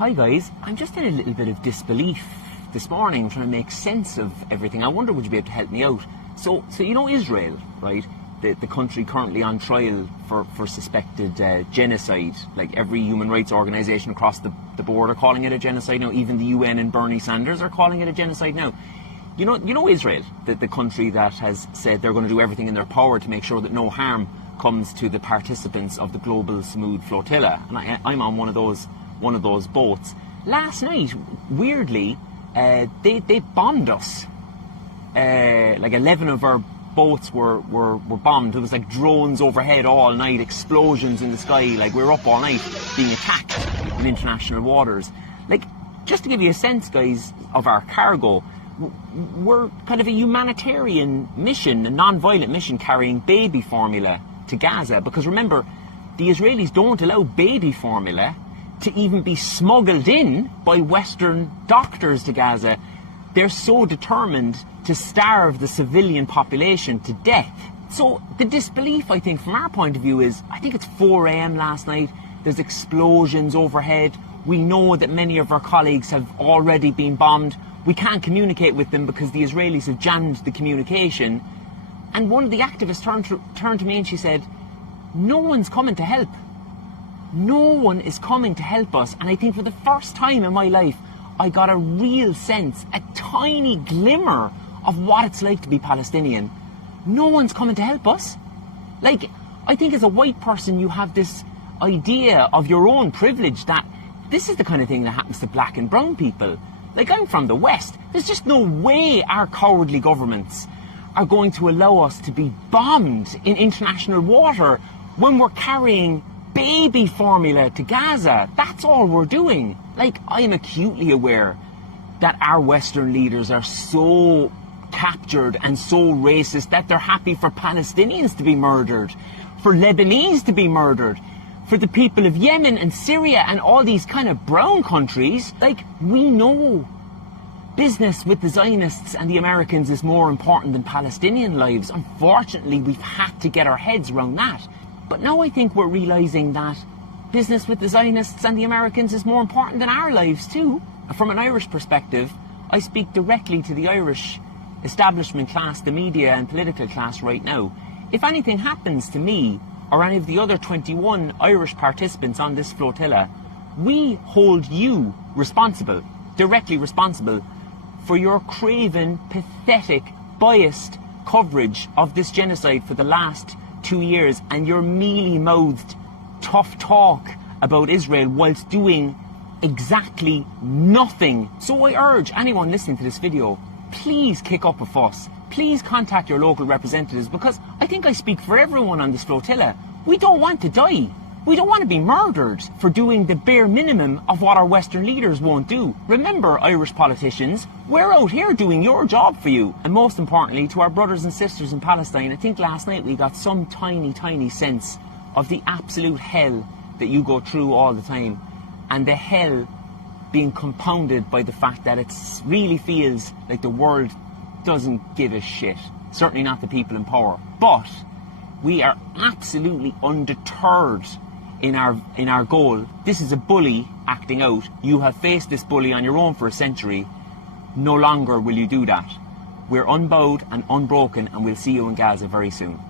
Hi guys, I'm just in a little bit of disbelief this morning, trying to make sense of everything. I wonder, would you be able to help me out? So you know Israel, right? The country currently on trial for suspected genocide. Like every human rights organisation across the board are calling it a genocide now. Even the UN and Bernie Sanders are calling it a genocide now. You know Israel, the country that has said they're going to do everything in their power to make sure that no harm comes to the participants of the global Sumud Flotilla. And I'm on one of those boats. Last night, weirdly, they bombed us. Like 11 of our boats were bombed. It was like drones overhead all night, explosions in the sky. Like we were up all night being attacked in international waters. Like, just to give you a sense, guys, of our cargo, we're kind of a humanitarian mission, a non-violent mission carrying baby formula to Gaza. Because remember, the Israelis don't allow baby formula to even be smuggled in by Western doctors to Gaza. They're so determined to starve the civilian population to death. So the disbelief, I think, from our point of view is, I think it's 4 a.m. last night, there's explosions overhead. We know that many of our colleagues have already been bombed. We can't communicate with them because the Israelis have jammed the communication. And one of the activists turned to me and she said, no one's coming to help. No one is coming to help us. And I think for the first time in my life, I got a real sense, a tiny glimmer of what it's like to be Palestinian. No one's coming to help us. Like, I think as a white person, you have this idea of your own privilege that this is the kind of thing that happens to black and brown people. Like, I'm from the West. There's just no way our cowardly governments are going to allow us to be bombed in international water when we're carrying baby formula to Gaza. That's all we're doing. Like, I am acutely aware that our Western leaders are so captured and so racist that they're happy for Palestinians to be murdered, for Lebanese to be murdered, for the people of Yemen and Syria and all these kind of brown countries. Like, we know business with the Zionists and the Americans is more important than Palestinian lives. Unfortunately, we've had to get our heads around that. But now I think we're realising that business with the Zionists and the Americans is more important than our lives too. From an Irish perspective, I speak directly to the Irish establishment class, the media and political class right now. If anything happens to me or any of the other 21 Irish participants on this flotilla, we hold you responsible, directly responsible, for your craven, pathetic, biased coverage of this genocide for the last 2 years and your mealy-mouthed tough talk about Israel whilst doing exactly nothing. So I urge anyone listening to this video, please kick up a fuss. Please contact your local representatives, because I think I speak for everyone on this flotilla. We don't want to die. We don't want to be murdered for doing the bare minimum of what our Western leaders won't do. Remember, Irish politicians, we're out here doing your job for you. And most importantly, to our brothers and sisters in Palestine, I think last night we got some tiny sense of the absolute hell that you go through all the time. And the hell being compounded by the fact that it really feels like the world doesn't give a shit. Certainly not the people in power. But we are absolutely undeterred in our goal. This is a bully acting out. You have faced this bully on your own for a century. No longer will you do that. We're unbowed and unbroken, and we'll see you in Gaza very soon.